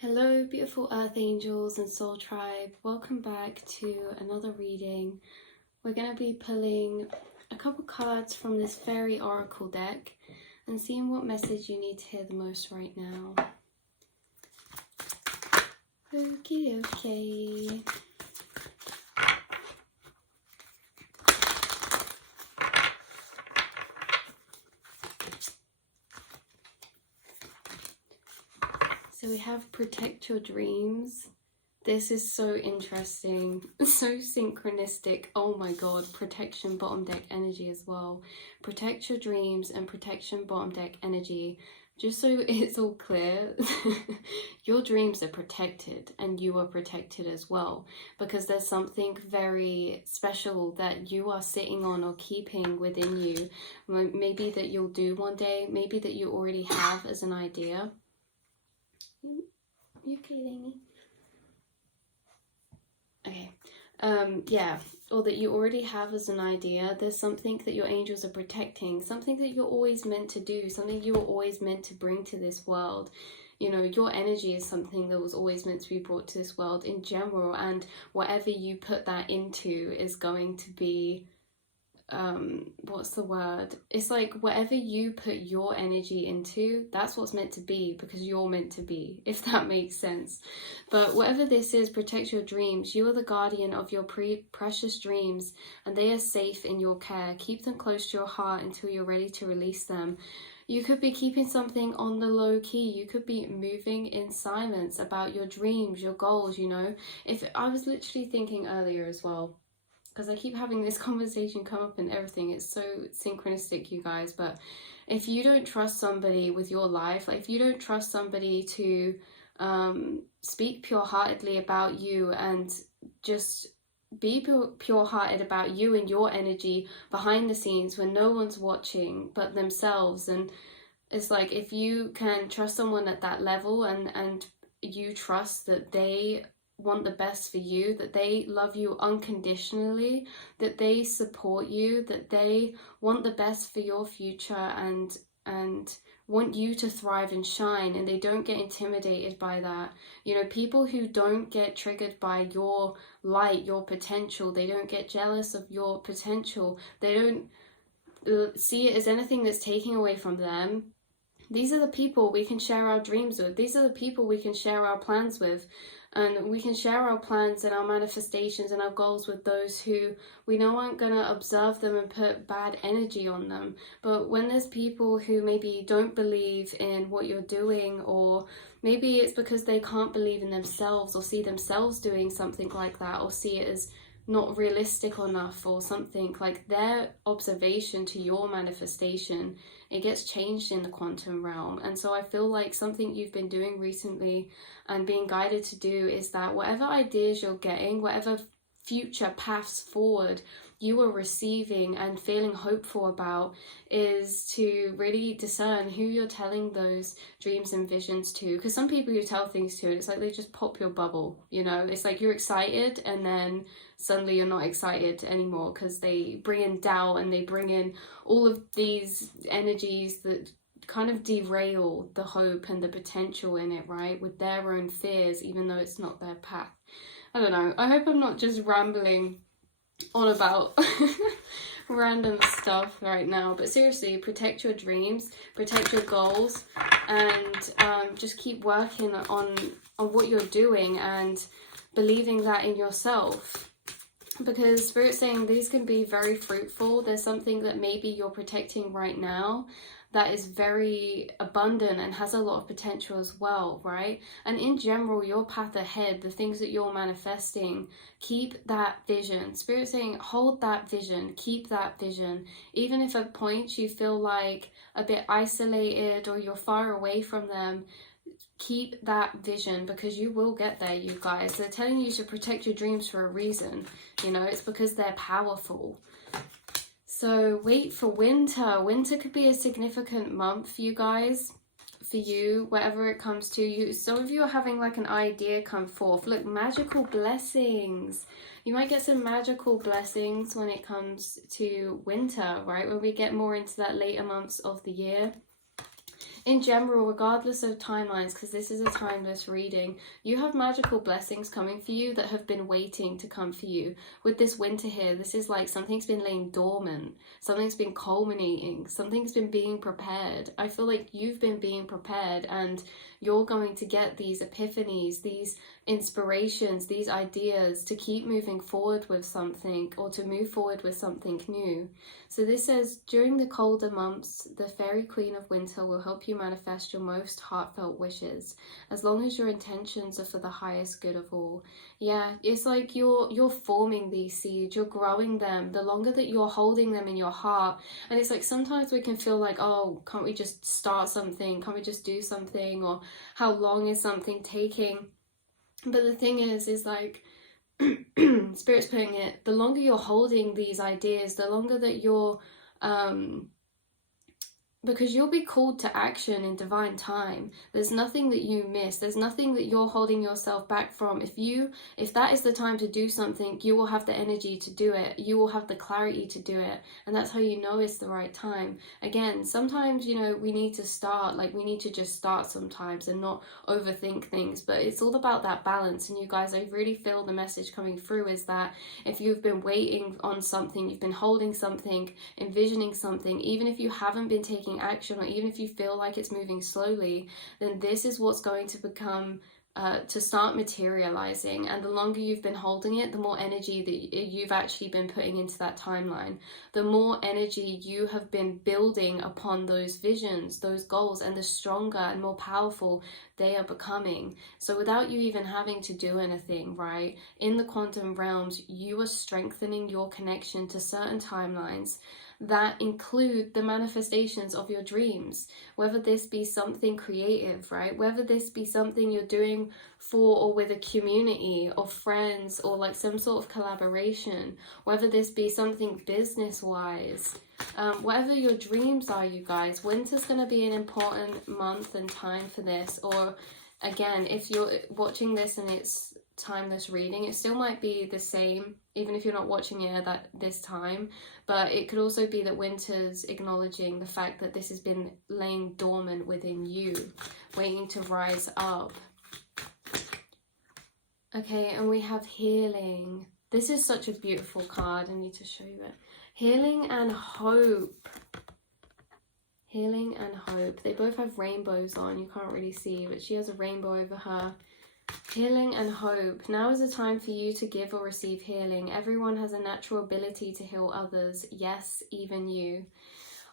Hello, beautiful Earth Angels and Soul Tribe. Welcome back to another reading. We're going to be pulling a couple cards from this Fairy Oracle deck and seeing what message you need to hear the most right now. Okay. So we have protect your dreams. This is so interesting, so synchronistic. Oh my god, protection bottom deck energy as well. Protect your dreams and protection bottom deck energy. Just so it's all clear, your dreams are protected and you are protected as well, because there's something very special that you are sitting on or keeping within you. Maybe that you'll do one day, maybe that you already have as an idea. You okay, Lainey? Okay. Yeah, or that you already have as an idea. There's something that your angels are protecting, something that you're always meant to do, something you were always meant to bring to this world. You know, your energy is something that was always meant to be brought to this world in general, and whatever you put that into is going to be what's the word, it's like whatever you put your energy into, that's what's meant to be, because you're meant to be, if that makes sense. But whatever this is, protect your dreams. You are the guardian of your precious dreams, and they are safe in your care. Keep them close to your heart until you're ready to release them. You could be keeping something on the low key. You could be moving in silence about your dreams, your goals, you know. If I was literally thinking earlier as well, because I keep having this conversation come up and everything, it's so synchronistic, you guys. But if you don't trust somebody with your life, like if you don't trust somebody to speak pure-heartedly about you and just be pure-hearted about you and your energy behind the scenes when no one's watching but themselves, and it's like if you can trust someone at that level and you trust that they want the best for you, that they love you unconditionally, that they support you, that they want the best for your future and want you to thrive and shine, and they don't get intimidated by that. You know, people who don't get triggered by your light, your potential, they don't get jealous of your potential, they don't see it as anything that's taking away from them. These are the people we can share our dreams with. These are the people we can share our plans with. And we can share our plans and our manifestations and our goals with those who we know aren't going to observe them and put bad energy on them. But when there's people who maybe don't believe in what you're doing, or maybe it's because they can't believe in themselves or see themselves doing something like that, or see it as not realistic enough or something, like their observation to your manifestation, it gets changed in the quantum realm. And so I feel like something you've been doing recently and being guided to do is that whatever ideas you're getting, whatever future paths forward you are receiving and feeling hopeful about, is to really discern who you're telling those dreams and visions to. Because some people you tell things to, it's like they just pop your bubble, you know. It's like you're excited and then suddenly you're not excited anymore, because they bring in doubt and they bring in all of these energies that kind of derail the hope and the potential in it, right, with their own fears, even though it's not their path. I don't know, I hope I'm not just rambling on about random stuff right now, but seriously, protect your dreams, protect your goals, and just keep working on what you're doing and believing that in yourself, because Spirit's saying these can be very fruitful. There's something that maybe you're protecting right now that is very abundant and has a lot of potential as well, right? And in general, your path ahead, the things that you're manifesting, keep that vision. Spirit's saying hold that vision, keep that vision. Even if at points you feel like a bit isolated or you're far away from them, keep that vision, because you will get there, you guys. They're telling you to protect your dreams for a reason, you know, it's because they're powerful. So wait for winter. Winter could be a significant month for you guys, for you, whatever it comes to you. Some of you are having like an idea come forth. Look, magical blessings. You might get some magical blessings when it comes to winter, right? When we get more into that later months of the year. in general, regardless of timelines, because this is a timeless reading, you have magical blessings coming for you that have been waiting to come for you. With this winter here, this is like something's been laying dormant, something's been culminating, something's been being prepared. I feel like you've been being prepared, and you're going to get these epiphanies, these inspirations, these ideas to keep moving forward with something, or to move forward with something new. So this says, during the colder months, the fairy queen of winter will help you manifest your most heartfelt wishes, as long as your intentions are for the highest good of all. Yeah, it's like you're forming these seeds, you're growing them, the longer that you're holding them in your heart. And it's like sometimes we can feel like, oh, can't we just start something? Can't we just do something? Or how long is something taking? But the thing is like, Spirit's putting it, the longer you're holding these ideas, the longer that you're, because you'll be called to action in divine time. There's nothing that you miss. There's nothing that you're holding yourself back from. If that is the time to do something, you will have the energy to do it. You will have the clarity to do it. And that's how you know it's the right time. Again, sometimes, you know, we need to start, like we need to just start sometimes and not overthink things. But it's all about that balance. And you guys, I really feel the message coming through is that if you've been waiting on something, you've been holding something, envisioning something, even if you haven't been taking action, or even if you feel like it's moving slowly, then this is what's going to become to start materializing. And the longer you've been holding it, the more energy that you've actually been putting into that timeline, the more energy you have been building upon those visions, those goals, and the stronger and more powerful they are becoming. So without you even having to do anything, right, in the quantum realms, you are strengthening your connection to certain timelines that include the manifestations of your dreams, whether this be something creative, right, whether this be something you're doing for or with a community of friends, or like some sort of collaboration, whether this be something business wise, whatever your dreams are, you guys, winter's going to be an important month and time for this. Or again, if you're watching this and it's timeless reading, it still might be the same even if you're not watching it at this time, but it could also be that winter's acknowledging the fact that this has been laying dormant within you, waiting to rise up. Okay, and we have healing. This is such a beautiful card. I need to show you it. Healing and hope. Healing and hope. They both have rainbows on. You can't really see, but she has a rainbow over her. Healing and hope. Now is the time for you to give or receive healing. Everyone has a natural ability to heal others. Yes, even you.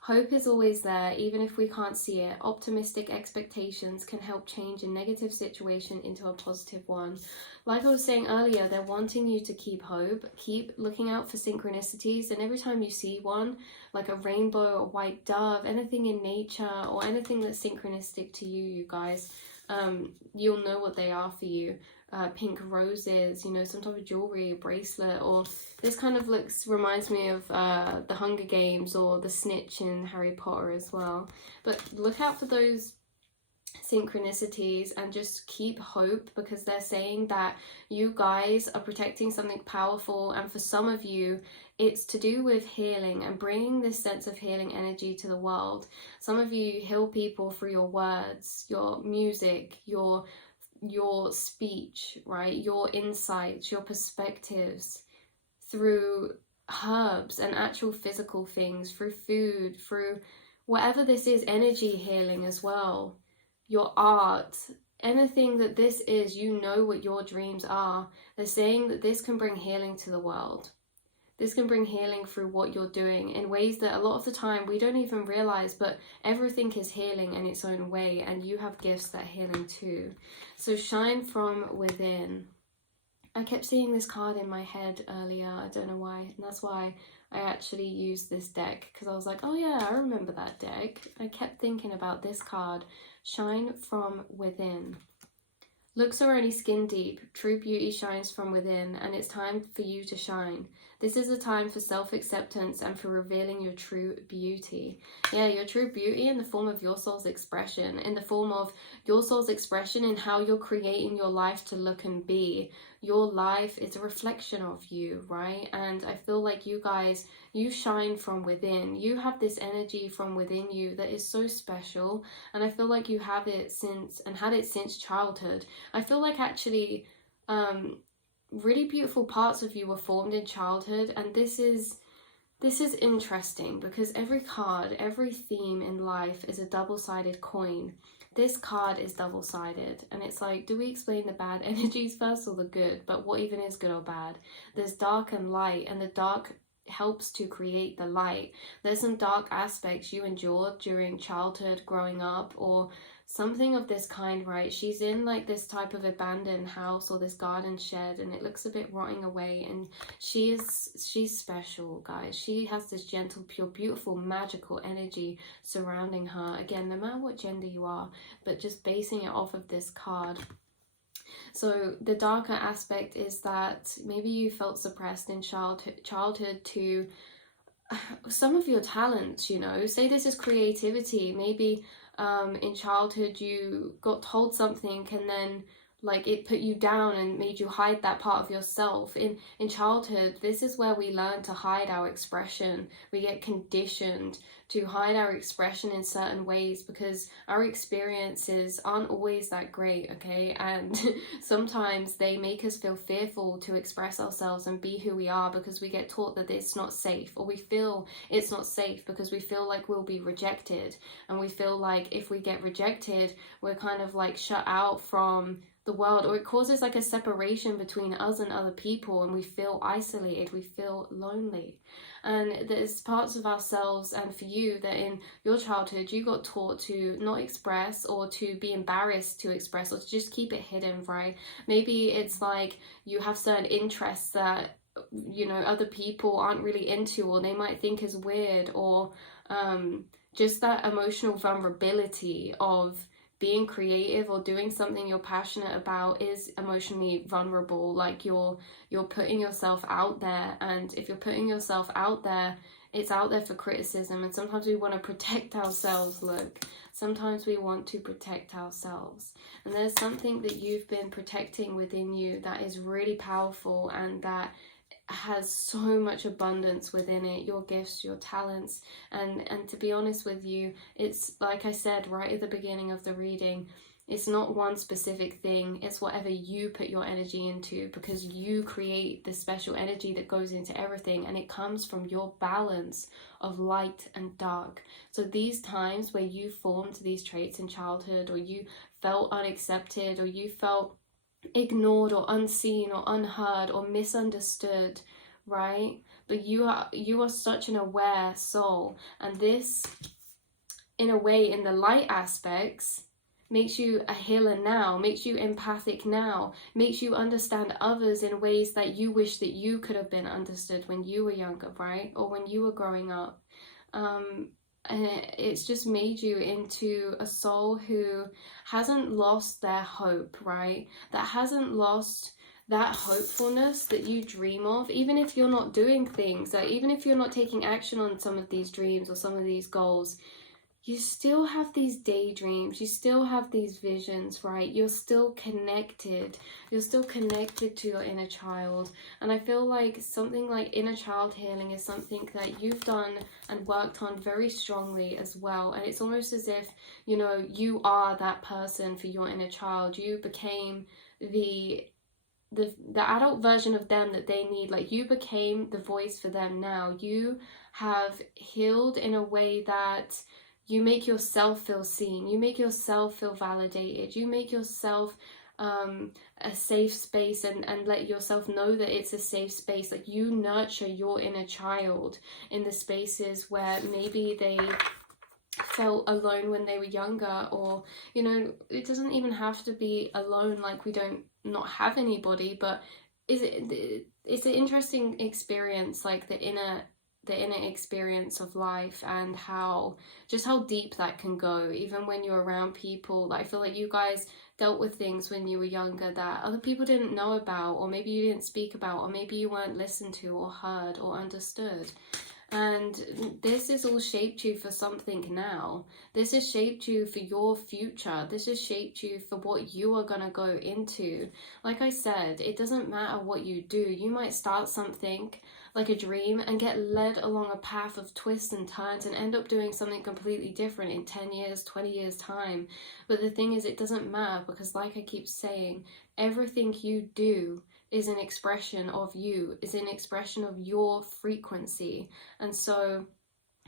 Hope is always there, even if we can't see it. Optimistic expectations can help change a negative situation into a positive one. Like I was saying earlier, they're wanting you to keep hope, keep looking out for synchronicities, and every time you see one, like a rainbow, a white dove, anything in nature, or anything that's synchronistic to you, you guys, you'll know what they are for you. Pink roses, you know, some type of jewelry, bracelet, or this kind of reminds me of the Hunger Games or the Snitch in Harry Potter as well. But look out for those synchronicities and just keep hope, because they're saying that you guys are protecting something powerful, and for some of you it's to do with healing and bringing this sense of healing energy to the world. Some of you heal people through your words, your music, your speech, right, your insights, your perspectives, through herbs and actual physical things, through food, through whatever this is, energy healing as well, your art, anything that this is. You know what your dreams are. They're saying that this can bring healing to the world. This can bring healing through what you're doing in ways that a lot of the time we don't even realize, but everything is healing in its own way, and you have gifts that are healing too. So shine from within. I kept seeing this card in my head earlier, I don't know why, and that's why I actually used this deck, because I was like, oh yeah, I remember that deck. I kept thinking about this card, shine from within. Looks are only skin deep, true beauty shines from within, and it's time for you to shine. This is a time for self-acceptance and for revealing your true beauty. Yeah, your true beauty in the form of your soul's expression, in the form of your soul's expression in how you're creating your life to look and be. Your life is a reflection of you, right? And I feel like you guys, you shine from within. You have this energy from within you that is so special, and I feel like you have it since, and had it since childhood. I feel like actually really beautiful parts of you were formed in childhood, and this is interesting because every card, every theme in life is a double-sided coin. This card is double-sided, and it's like, do we explain the bad energies first or the good? But what even is good or bad? There's dark and light, and the dark helps to create the light. There's some dark aspects you endured during childhood, growing up, or something of this kind, right? She's in like this type of abandoned house or this garden shed, and it looks a bit rotting away, and she's special, guys. She has this gentle, pure, beautiful, magical energy surrounding her. Again, no matter what gender you are, but just basing it off of this card. So the darker aspect is that maybe you felt suppressed in childhood to some of your talents, you know. Say this is creativity. Maybe in childhood you got told something, and then like it put you down and made you hide that part of yourself. In childhood, this is where we learn to hide our expression. We get conditioned to hide our expression in certain ways because our experiences aren't always that great, okay? And sometimes they make us feel fearful to express ourselves and be who we are because we get taught that it's not safe, or we feel it's not safe because we feel like we'll be rejected, and we feel like if we get rejected, we're kind of like shut out from the world, or it causes like a separation between us and other people, and we feel isolated, we feel lonely. And there's parts of ourselves, and for you, that in your childhood you got taught to not express, or to be embarrassed to express, or to just keep it hidden, right? Maybe it's like you have certain interests that, you know, other people aren't really into, or they might think is weird, or just that emotional vulnerability of being creative or doing something you're passionate about is emotionally vulnerable. Like you're putting yourself out there, and if you're putting yourself out there, it's out there for criticism. And sometimes we want to protect ourselves. Look, sometimes we want to protect ourselves, and there's something that you've been protecting within you that is really powerful, and that has so much abundance within it, your gifts, your talents. And to be honest with you, it's like I said right at the beginning of the reading, it's not one specific thing, it's whatever you put your energy into, because you create this special energy that goes into everything, and it comes from your balance of light and dark. So these times where you formed these traits in childhood, or you felt unaccepted, or you felt ignored or unseen or unheard or misunderstood, right? But you are such an aware soul, and this, in a way, in the light aspects, makes you a healer now, makes you empathic now, makes you understand others in ways that you wish that you could have been understood when you were younger, right? Or when you were growing up. And it's just made you into a soul who hasn't lost their hope, right? That hasn't lost that hopefulness that you dream of, even if you're not doing things, like even if you're not taking action on some of these dreams or some of these goals, you still have these daydreams, you still have these visions, right? You're still connected. You're still connected to your inner child. And I feel like something like inner child healing is something that you've done and worked on very strongly as well. And it's almost as if, you know, you are that person for your inner child. You became the adult version of them that they need. Like, you became the voice for them now. You have healed in a way that you make yourself feel seen, you make yourself feel validated, you make yourself a safe space, and let yourself know that it's a safe space. Like, you nurture your inner child in the spaces where maybe they felt alone when they were younger, or, you know, it doesn't even have to be alone, like we don't not have anybody, but it's an interesting experience, like the the inner experience of life, and how deep that can go, even when you're around people. Like, I feel like you guys dealt with things when you were younger that other people didn't know about, or maybe you didn't speak about, or maybe you weren't listened to or heard or understood. And this has all shaped you for something now. This has shaped you for your future. This has shaped you for what you are going to go into. Like I said, it doesn't matter what you do. You might start something like a dream and get led along a path of twists and turns and end up doing something completely different in 10 years, 20 years time. But the thing is, it doesn't matter, because like I keep saying, everything you do is an expression of you, is an expression of your frequency. And so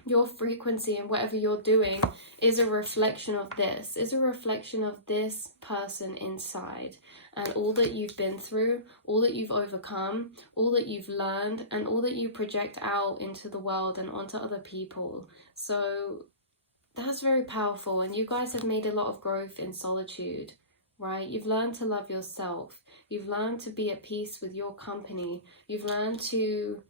your frequency and whatever you're doing is a reflection of this, is a reflection of this person inside, and all that you've been through, all that you've overcome, all that you've learned, and all that you project out into the world and onto other people. So that's very powerful, and you guys have made a lot of growth in solitude, right? You've learned to love yourself. You've learned to be at peace with your company. You've learned to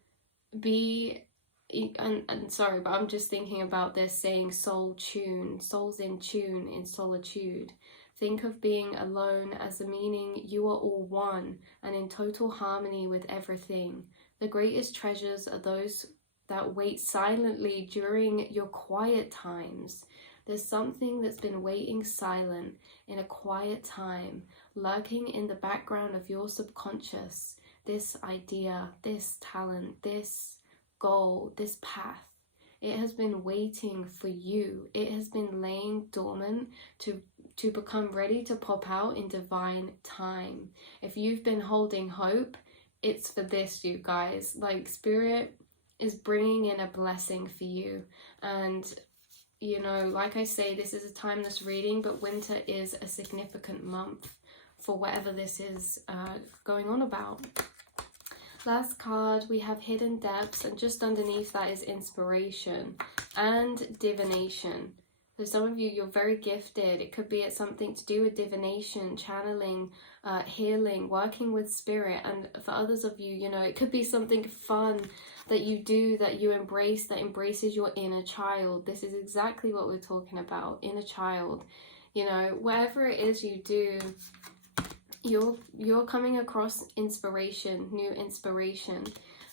be, and sorry, but I'm just thinking about this saying soul tune, souls in tune in solitude. Think of being alone as the meaning you are all one and in total harmony with everything. The greatest treasures are those that wait silently during your quiet times. There's something that's been waiting silent in a quiet time, lurking in the background of your subconscious. This idea, this talent, this goal, this path. It has been waiting for you. It has been laying dormant to become ready to pop out in divine time. If you've been holding hope, it's for this, you guys. Like, Spirit is bringing in a blessing for you. And you know, like I say, this is a timeless reading, but winter is a significant month for whatever this is going on about. Last card, we have Hidden Depths, and just underneath that is Inspiration and Divination. For some of you, you're very gifted. It could be at something to do with divination, channeling, healing, working with spirit. And for others of you, you know, it could be something fun that you do, that you embrace, that embraces your inner child. This is exactly what we're talking about, inner child. You know, whatever it is you do, you're coming across inspiration, new inspiration.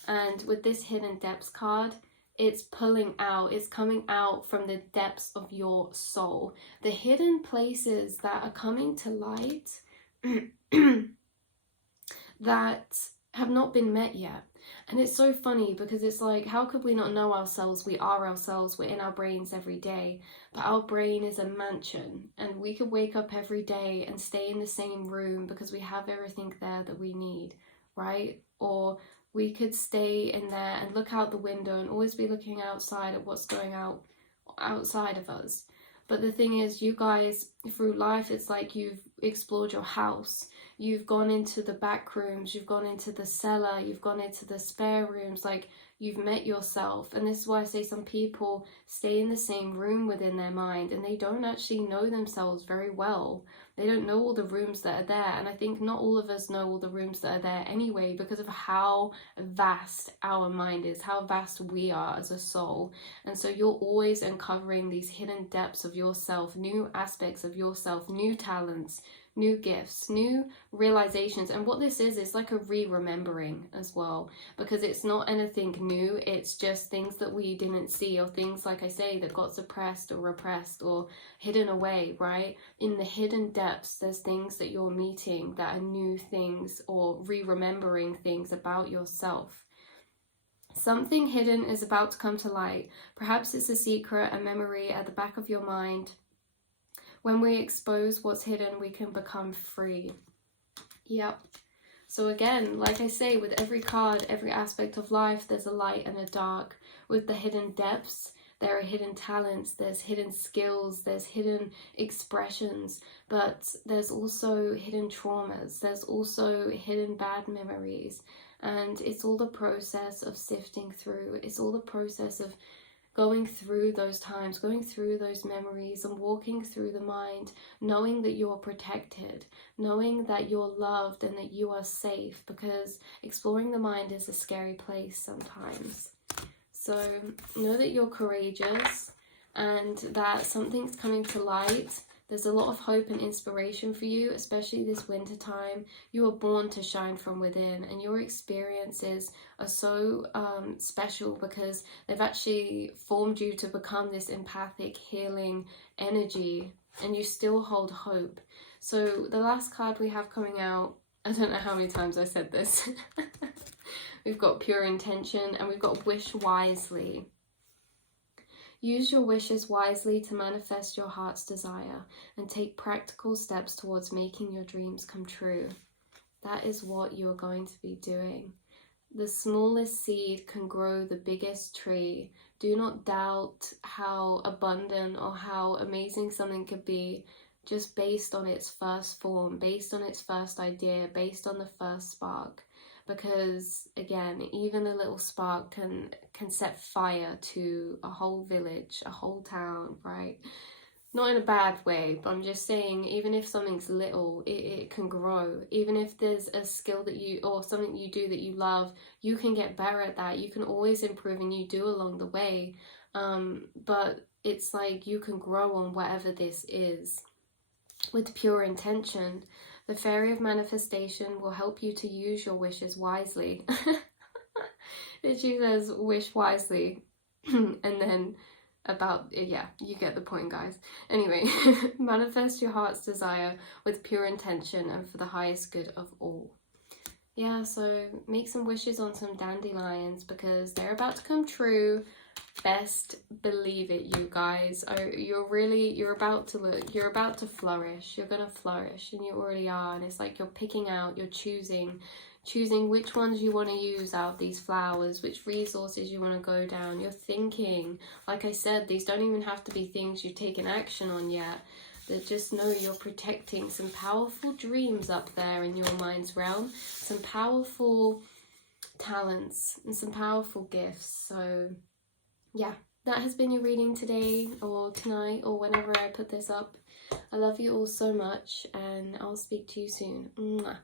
And with this Hidden Depths card, it's pulling out, it's coming out from the depths of your soul. The hidden places that are coming to light that have not been met yet. And it's so funny, because it's like, how could we not know ourselves? We are ourselves. We're in our brains every day. But our brain is a mansion, and we could wake up every day and stay in the same room because we have everything there that we need, right? Or we could stay in there and look out the window and always be looking outside at what's going on outside of us. But the thing is, you guys, through life, it's like you've explored your house. You've gone into the back rooms, you've gone into the cellar, you've gone into the spare rooms, like you've met yourself. And this is why I say some people stay in the same room within their mind and they don't actually know themselves very well. They don't know all the rooms that are there. And I think not all of us know all the rooms that are there anyway, because of how vast our mind is, how vast we are as a soul. And so you're always uncovering these hidden depths of yourself, new aspects of yourself, new talents, new gifts, new realizations. And what this is like a re-remembering as well, because it's not anything new, it's just things that we didn't see, or things, like I say, that got suppressed or repressed or hidden away, right? In the hidden depths, there's things that you're meeting that are new things, or re-remembering things about yourself. Something hidden is about to come to light. Perhaps it's a secret, a memory at the back of your mind. When we expose what's hidden, we can become free. Yep. So again, like I say, with every card, every aspect of life, there's a light and a dark. With the hidden depths, there are hidden talents, there's hidden skills, there's hidden expressions, but there's also hidden traumas, there's also hidden bad memories. And it's all the process of sifting through. It's all the process of going through those times, going through those memories, and walking through the mind, knowing that you are protected, knowing that you're loved and that you are safe, because exploring the mind is a scary place sometimes. So know that you're courageous and that something's coming to light. There's a lot of hope and inspiration for you, especially this winter time. You were born to shine from within, and your experiences are so special because they've actually formed you to become this empathic, healing energy, and you still hold hope. So the last card we have coming out, I don't know how many times I said this. We've got pure intention and we've got wish wisely. Use your wishes wisely to manifest your heart's desire and take practical steps towards making your dreams come true. That is what you are going to be doing. The smallest seed can grow the biggest tree. Do not doubt how abundant or how amazing something could be just based on its first form, based on its first idea, based on the first spark. Because again, even a little spark can set fire to a whole village, a whole town, right? Not in a bad way, but I'm just saying, even if something's little, it can grow. Even if there's a skill that you, or something you do that you love, you can get better at that. You can always improve, and you do along the way. But it's like you can grow on whatever this is with pure intention. The Fairy of Manifestation will help you to use your wishes wisely. She says, wish wisely. And then about, yeah, you get the point, guys. Anyway, manifest your heart's desire with pure intention and for the highest good of all. Yeah, so make some wishes on some dandelions because they're about to come true. Best believe it, you guys. You're about to flourish. You're gonna flourish, and you already are. And it's like you're picking out, you're choosing which ones you want to use out of these flowers, which resources you want to go down. You're thinking, like I said, these don't even have to be things you've taken action on yet. That just know you're protecting some powerful dreams up there in your mind's realm, some powerful talents and some powerful gifts. So yeah, that has been your reading today or tonight or whenever I put this up. I love you all so much, and I'll speak to you soon. Mwah.